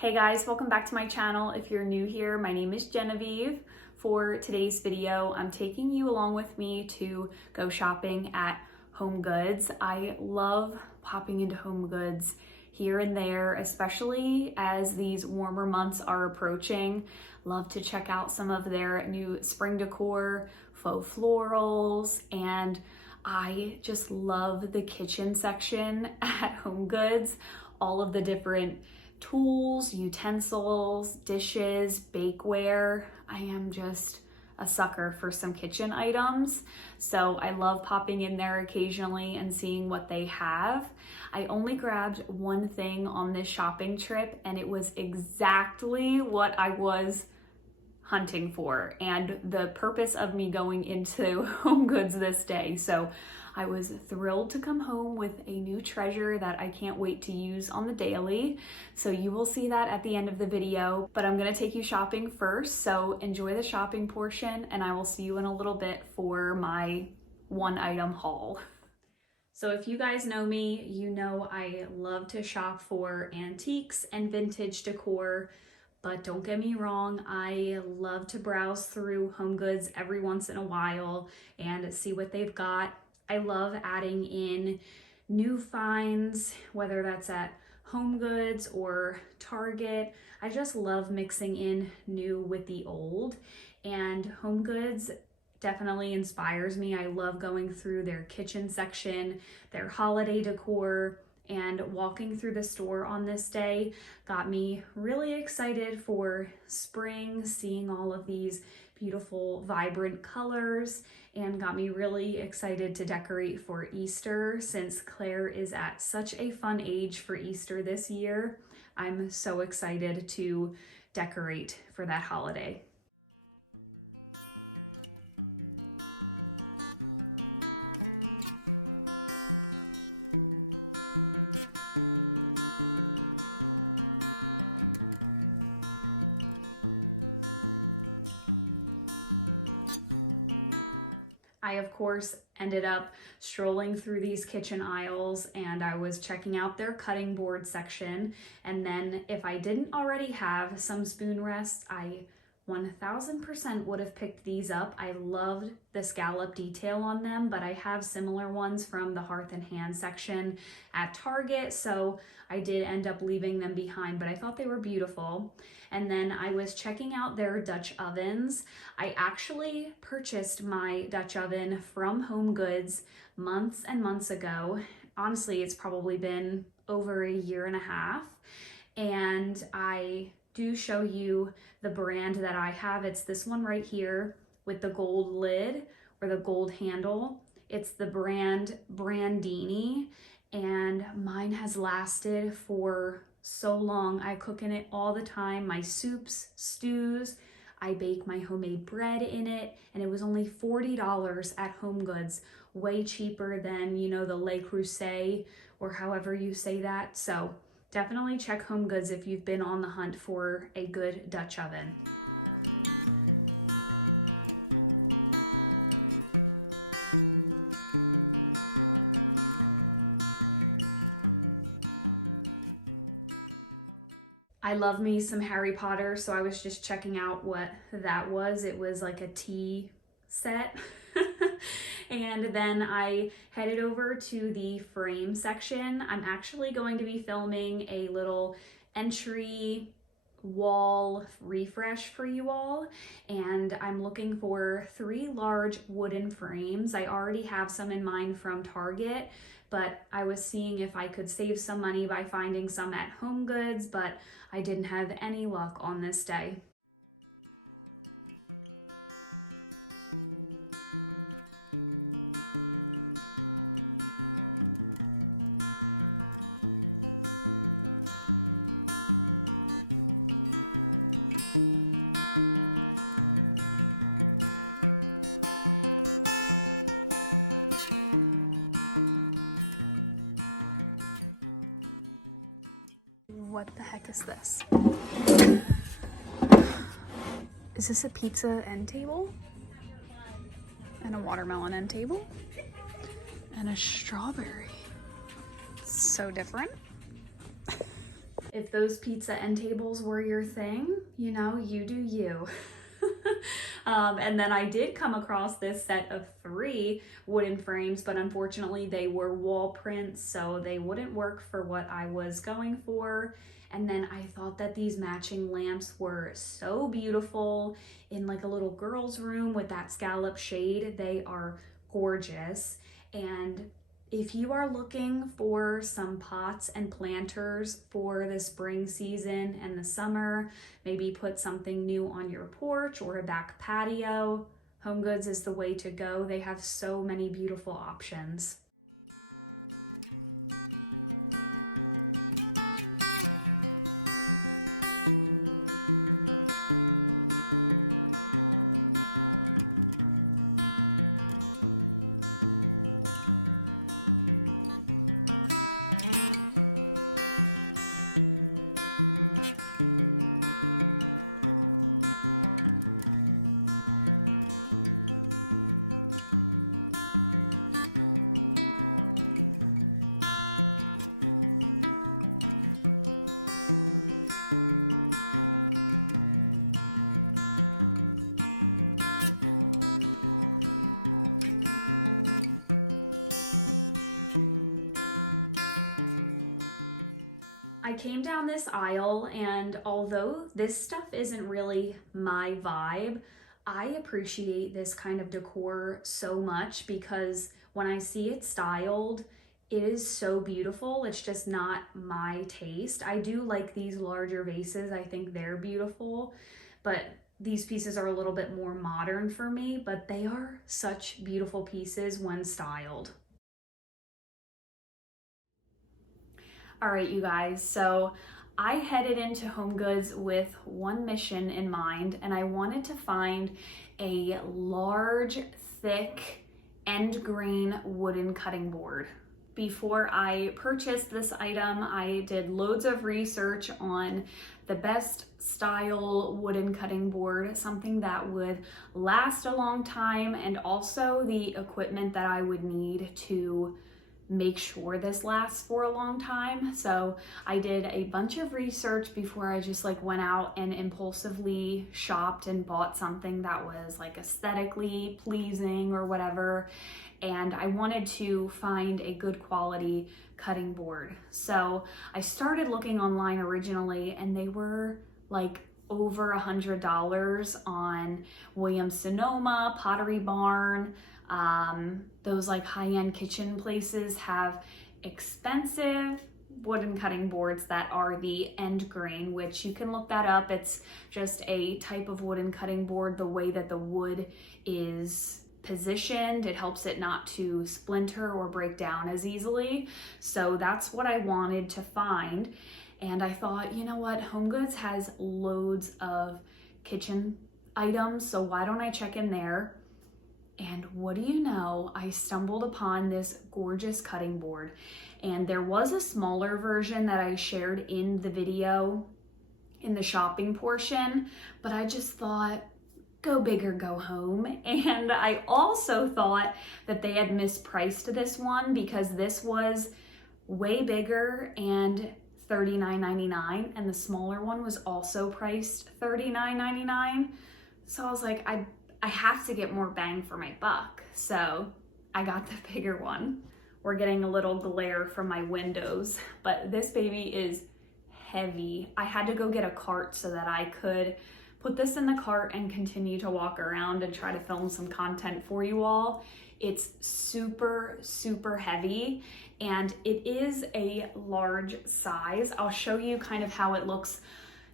Hey guys, welcome back to my channel. If you're new here, my name is Genevieve. For today's video, I'm taking you along with me to go shopping at Homegoods. I love popping into Homegoods here and there, especially as these warmer months are approaching. Love to check out some of their new spring decor, faux florals, and I just love the kitchen section at Homegoods. All of the different tools, utensils, dishes, bakeware. I am just a sucker for some kitchen items. So I love popping in there occasionally and seeing what they have. I only grabbed one thing on this shopping trip and it was exactly what I was hunting for and the purpose of me going into Homegoods this day. So I was thrilled to come home with a new treasure that I can't wait to use on the daily. So you will see that at the end of the video, but I'm gonna take you shopping first. So enjoy the shopping portion and I will see you in a little bit for my one item haul. So if you guys know me, you know I love to shop for antiques and vintage decor. But don't get me wrong, I love to browse through Homegoods every once in a while and see what they've got. I love adding in new finds, whether that's at Homegoods or Target. I just love mixing in new with the old, and Homegoods definitely inspires me. I love going through their kitchen section, their holiday decor, and walking through the store on this day got me really excited for spring, seeing all of these beautiful, vibrant colors, and got me really excited to decorate for Easter since Claire is at such a fun age for Easter this year. I'm so excited to decorate for that holiday. I, of course, ended up strolling through these kitchen aisles and I was checking out their cutting board section. And then if I didn't already have some spoon rests, I 1000% would have picked these up. I loved the scallop detail on them, but I have similar ones from the Hearth and Hand section at Target, so I did end up leaving them behind, but I thought they were beautiful. And then I was checking out their Dutch ovens. I actually purchased my Dutch oven from Homegoods months and months ago. Honestly, it's probably been over a year and a half, and I do show you the brand that I have. It's this one right here with the gold lid or the gold handle. It's the brand Brandini, and mine has lasted for so long. I cook in it all the time, my soups, stews. I bake my homemade bread in it, and it was only $40 at Homegoods, way cheaper than, you know, the Le Creuset or however you say that. So definitely check Homegoods if you've been on the hunt for a good Dutch oven. I love me some Harry Potter, so I was just checking out what that was. It was like a tea set. And then I headed over to the frame section. I'm actually going to be filming a little entry wall refresh for you all, and I'm looking for 3 large wooden frames. I already have some in mind from Target, but I was seeing if I could save some money by finding some at Homegoods, but I didn't have any luck on this day. What the heck is this? Is this a pizza end table? And a watermelon end table? And a strawberry. So different. if those pizza end tables were your thing, you know, you do you. And then I did come across this set of 3 wooden frames, but unfortunately they were wall prints, so they wouldn't work for what I was going for. And then I thought that these matching lamps were so beautiful in like a little girl's room with that scallop shade. They are gorgeous. And if you are looking for some pots and planters for the spring season and the summer, maybe put something new on your porch or a back patio, Homegoods is the way to go. They have so many beautiful options. I came down this aisle, and although this stuff isn't really my vibe, I appreciate this kind of decor so much because when I see it styled, it is so beautiful. It's just not my taste. I do like these larger vases. I think they're beautiful, but these pieces are a little bit more modern for me, but they are such beautiful pieces when styled. All right, you guys, so I headed into Homegoods with one mission in mind, and I wanted to find a large, thick, end grain wooden cutting board. Before I purchased this item, I did loads of research on the best style wooden cutting board, something that would last a long time, and also the equipment that I would need to make sure this lasts for a long time. So I did a bunch of research before I just like went out and impulsively shopped and bought something that was like aesthetically pleasing or whatever. And I wanted to find a good quality cutting board. So I started looking online originally, and they were like over $100 on Williams-Sonoma, Pottery Barn. Those like high-end kitchen places have expensive wooden cutting boards that are the end grain, which you can look that up. It's just a type of wooden cutting board. The way that the wood is positioned, it helps it not to splinter or break down as easily. So that's what I wanted to find. And I thought, you know what, Homegoods has loads of kitchen items, so why don't I check in there? And what do you know, I stumbled upon this gorgeous cutting board. And there was a smaller version that I shared in the video in the shopping portion, but I just thought, go big or go home. And I also thought that they had mispriced this one because this was way bigger and $39.99, and the smaller one was also priced $39.99. So I was like, I have to get more bang for my buck. So I got the bigger one. We're getting a little glare from my windows, but this baby is heavy. I had to go get a cart so that I could put this in the cart and continue to walk around and try to film some content for you all. It's super, super heavy, and it is a large size. I'll show you kind of how it looks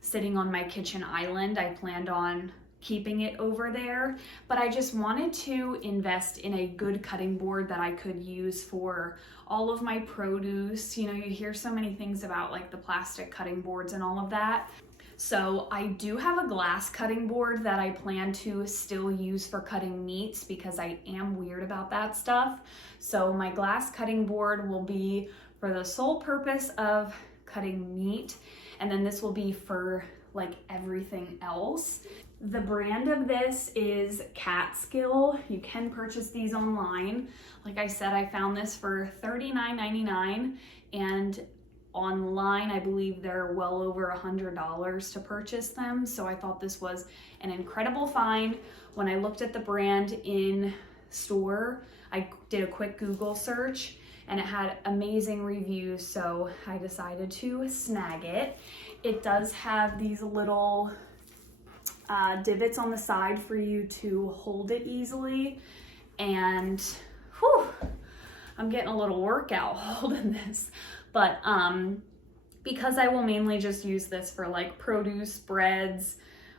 sitting on my kitchen island. I planned on keeping it over there, but I just wanted to invest in a good cutting board that I could use for all of my produce. You know, you hear so many things about like the plastic cutting boards and all of that. So I do have a glass cutting board that I plan to still use for cutting meats because I am weird about that stuff. So my glass cutting board will be for the sole purpose of cutting meat, and then this will be for like everything else. The brand of this is Catskill. You can purchase these online. Like I said, I found this for $39.99, and online. I believe they're well over $100 to purchase them. So I thought this was an incredible find. When I looked at the brand in store, I did a quick Google search and it had amazing reviews, so I decided to snag it. It does have these little divots on the side for you to hold it easily, and whew, I'm getting a little workout holding this. But because I will mainly just use this for like produce, breads,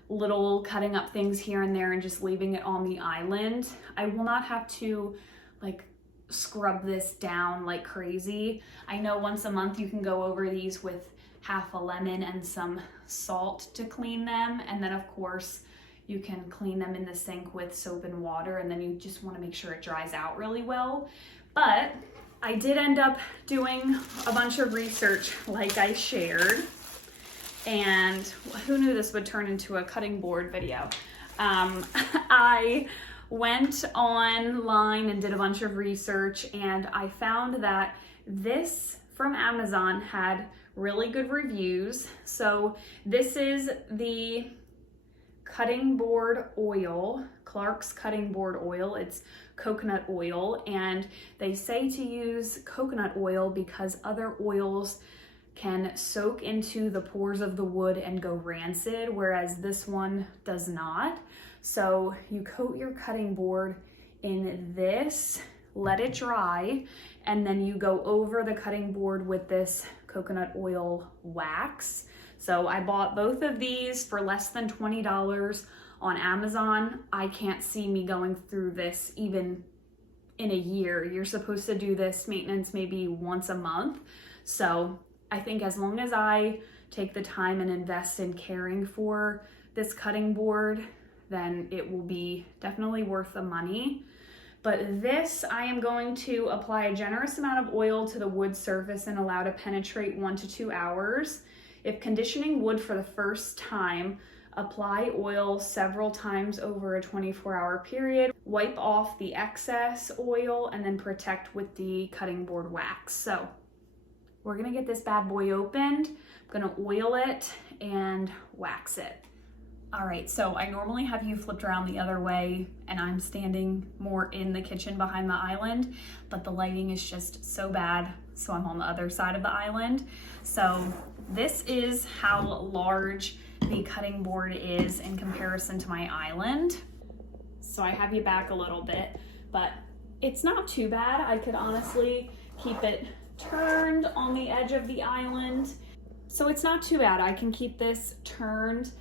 little cutting up things here and there and just leaving it on the island, I will not have to like scrub this down like crazy. I know once a month you can go over these with half a lemon and some salt to clean them, and then of course you can clean them in the sink with soap and water, and then you just want to make sure it dries out really well. But I did end up doing a bunch of research like I shared, and who knew this would turn into a cutting board video. I went online and did a bunch of research, and I found that this from Amazon had really good reviews. So this is the cutting board oil, Clark's cutting board oil. It's coconut oil, and they say to use coconut oil because other oils can soak into the pores of the wood and go rancid, whereas this one does not. So you coat your cutting board in this, let it dry, and then you go over the cutting board with this coconut oil wax. So I bought both of these for less than $20 on Amazon. I can't see me going through this even in a year. You're supposed to do this maintenance maybe once a month. So I think as long as I take the time and invest in caring for this cutting board, then it will be definitely worth the money. But this, I am going to apply a generous amount of oil to the wood surface and allow to penetrate 1 to 2 hours. If conditioning wood for the first time, apply oil several times over a 24-hour period. Wipe off the excess oil and then protect with the cutting board wax. So we're gonna get this bad boy opened. I'm gonna oil it and wax it. All right, so I normally have you flipped around the other way and I'm standing more in the kitchen behind the island, but the lighting is just so bad, so I'm on the other side of the island. So this is how large the cutting board is in comparison to my island. So I have you back a little bit, but it's not too bad. I could honestly keep it turned on the edge of the island. So it's not too bad. I can keep this turned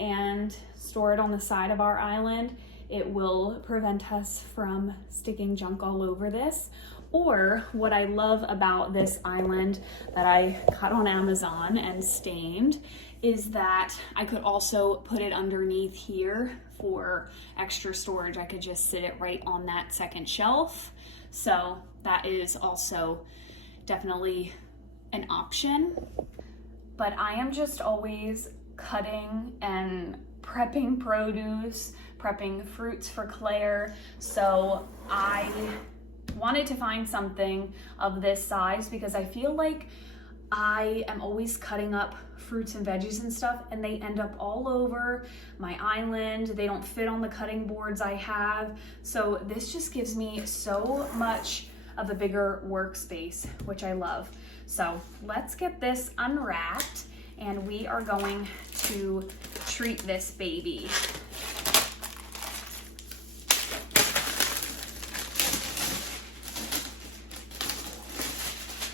and store it on the side of our island. It will prevent us from sticking junk all over this. Or what I love about this island that I got on Amazon and stained is that I could also put it underneath here for extra storage. I could just sit it right on that second shelf. So that is also definitely an option. But I am just always cutting and prepping produce, prepping fruits for Claire. So I wanted to find something of this size because I feel like I am always cutting up fruits and veggies and stuff and they end up all over my island. They don't fit on the cutting boards I have. So this just gives me so much of a bigger workspace, which I love. So let's get this unwrapped and we are going to treat this baby.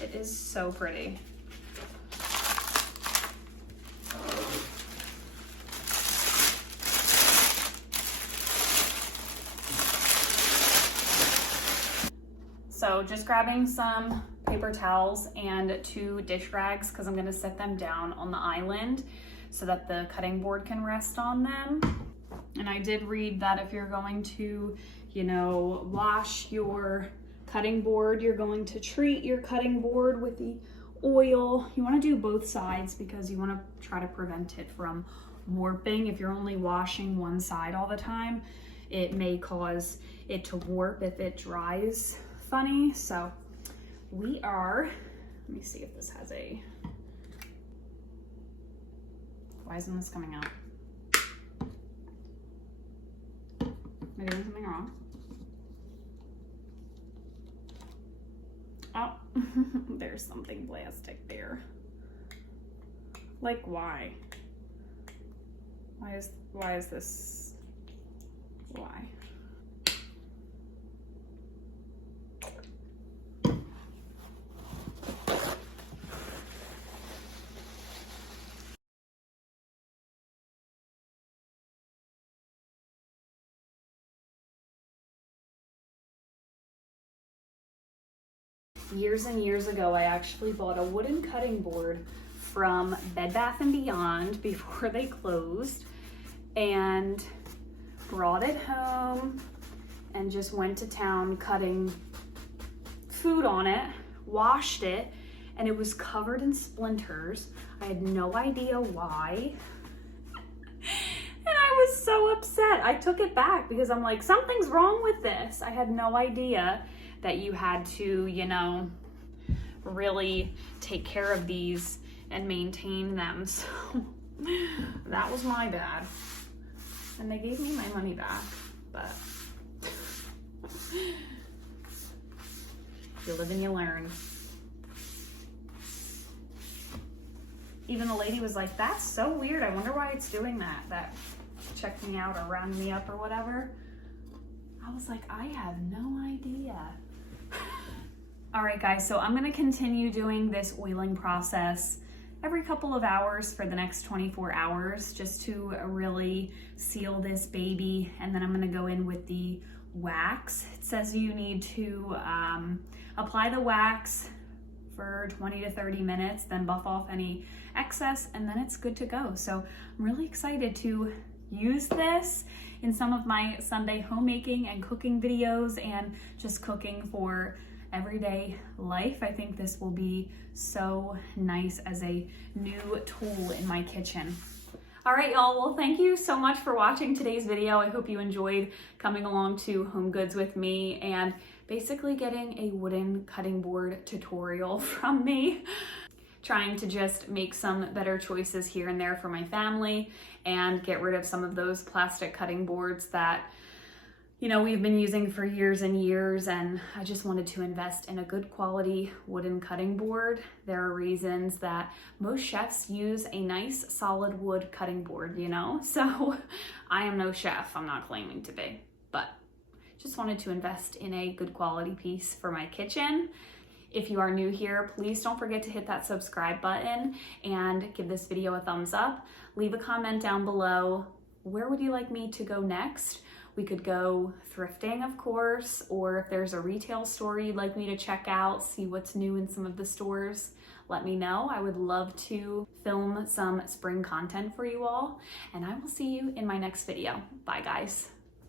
It is so pretty. So just grabbing some paper towels and 2 dish rags because I'm going to set them down on the island so that the cutting board can rest on them. And I did read that if you're going to, wash your cutting board, you're going to treat your cutting board with the oil. You want to do both sides because you want to try to prevent it from warping. If you're only washing one side all the time, it may cause it to warp if it dries funny. So let me see if this has a Why isn't this coming out? Am I doing something wrong? Oh, there's something plastic there. Like, why? Why is this, why? Years and years ago, I actually bought a wooden cutting board from Bed Bath & Beyond before they closed, and brought it home and just went to town cutting food on it, washed it, and it was covered in splinters. I had no idea why. And I was so upset. I took it back because I'm like, something's wrong with this. I had no idea that you had to, you know, really take care of these and maintain them. So that was my bad. And they gave me my money back, but you live and you learn. Even the lady was like, that's so weird. I wonder why it's doing that. That checked me out or rounded me up or whatever. I was like, I have no idea. All right, guys, so I'm gonna continue doing this oiling process every couple of hours for the next 24 hours just to really seal this baby. And then I'm gonna go in with the wax. It says you need to apply the wax for 20 to 30 minutes, then buff off any excess, and then it's good to go. So I'm really excited to use this in some of my Sunday homemaking and cooking videos and just cooking for everyday life. I think this will be so nice as a new tool in my kitchen. All right, y'all, well, thank you so much for watching today's video. I hope you enjoyed coming along to HomeGoods with me and basically getting a wooden cutting board tutorial from me. Trying to just make some better choices here and there for my family and get rid of some of those plastic cutting boards that, you know, we've been using for years and years, and I just wanted to invest in a good quality wooden cutting board. There are reasons that most chefs use a nice solid wood cutting board, you know? So I am no chef, I'm not claiming to be, but just wanted to invest in a good quality piece for my kitchen. If you are new here, please don't forget to hit that subscribe button and give this video a thumbs up. Leave a comment down below. Where would you like me to go next? We could go thrifting, of course, or if there's a retail store you'd like me to check out, see what's new in some of the stores, let me know. I would love to film some spring content for you all, and I will see you in my next video. Bye, guys.